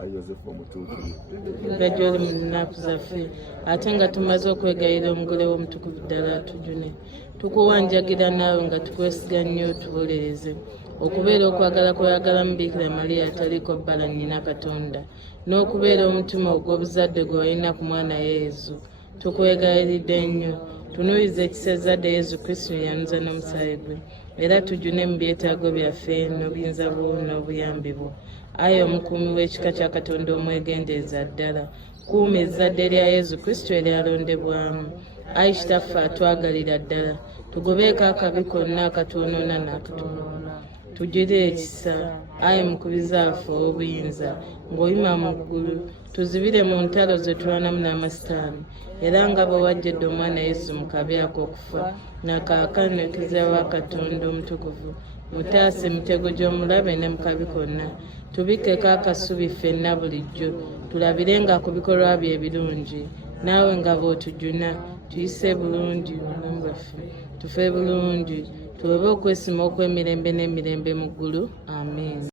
ayi yosefu omutuukirivu nga gy'oli mu nnaku zaffe ate nga tumaze okwegayira omugole w'omutukuvu ddala atujune tukuwanjagira naawe nga tukwesiga nnyo otubolereze okubeera okwagala kweyagalamu Bikira Maria ataliiko bbala nnyina Katonda n'okubeera omutima ogw'obuzadde gwe walina ku mwana Yezu tukwegayiridde nnyo tunuulize ekisa ezzadde Yezu Kristo yanuza n'omusaayi gwe era tujune mu byetaago byaffe n'obuyinza bwo n'obuyambi bwo ayi omukuumi w'ekika kya Katonda omwegendereza ddala kuuma ezzadde lya Yezu Kristo eryalondebwamu ayi kitaffe atwagalira ddala tugobeeko akabi konna akatwonoona n'akatuwoona tugire ekisa ayi mukubizaafe ow'obuyinza ng'oyima mu ggulu tuzibire mu ntalo ze tulwanamu n'amasitaani era nga bwe wajjedde omwana Yesu mu kabi ak'okufa nakaakano ekizira wa Katonda omutukuvu mutaase emitego gy'omulabe ne mu kabi konna tubikkeko akasubi ffenna bulijjo tulabirenga ku bikolwa bye ebirungi naawe nga bw'otujuna tuyise bulungi obulamu bwaffe tufe bulungi tulobe okwesima okw'emirembe n'emirembe mu ggulu amiina.